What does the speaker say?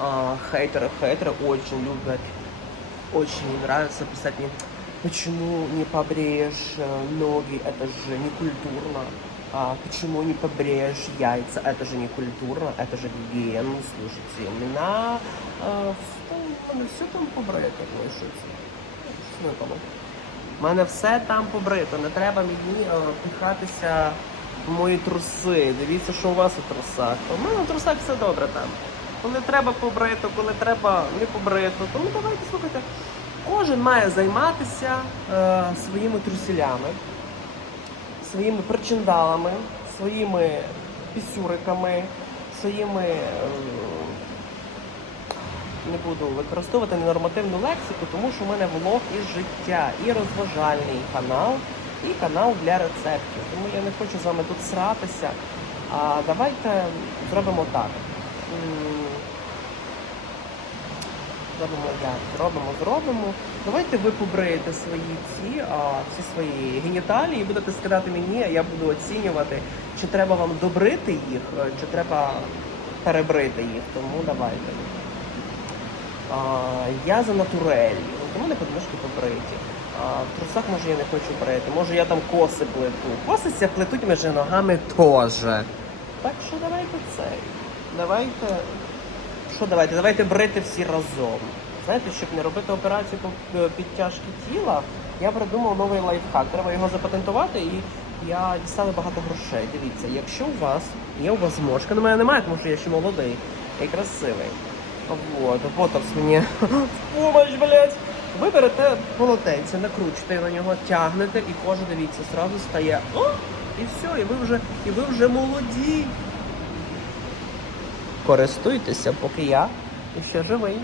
А, хейтеры, хейтеры очень любят, очень не нравится писать мне, почему не побреешь э, ноги, это же не культурно. А почему не побреешь яйца, это же не культурно, это же гигиена. Ну, Слушайте, у меня э, все, у мене все там побрито, ну і що це? Що не тому? У мене все там побрито, не треба мені е, пихатися в мої труси. Дивіться, що у вас у трусах. У мене у трусах все добре там. Коли треба побрито, коли треба не побрито, тому давайте слухайте. Кожен має займатися е, своїми трусілями, своїми причиндалами, своїми пісюриками, своїми. е, не буду використовувати ненормативну лексику, тому що в мене влог із життя і розважальний канал, і канал для рецептів. Тому я не хочу з вами тут сратися. А давайте зробимо так. Зробимо як? Зробимо, зробимо. Давайте ви побриєте свої ці, а, всі свої геніталії і будете скидати мені, а я буду оцінювати, чи треба вам добрити їх, е, чи треба перебрити їх. Тому давайте. А, я за натурель. От У мене подмишки побриті. А, в трусах може я не хочу брити. Може я там коси плету. Коси ся плетуть між ногами теж. Так що давайте цей. Давайте. Що давайте? Давайте брити всі разом. Знаєте, щоб не робити операцію по е, підтяжки тіла, я придумав новий лайфхак. Треба його запатентувати і я дістали багато грошей. Дивіться, якщо у вас є у вас зморшка, ну мене немає, тому що я ще молодий і красивий. Вот, ботокс мені в помощь, блядь. Ви берете полотенце, накручуєте на нього, тягнете і кожа, дивіться, зразу стає. О! І все, і ви вже, і ви вже молоді. Користуйтеся, поки я ще живий.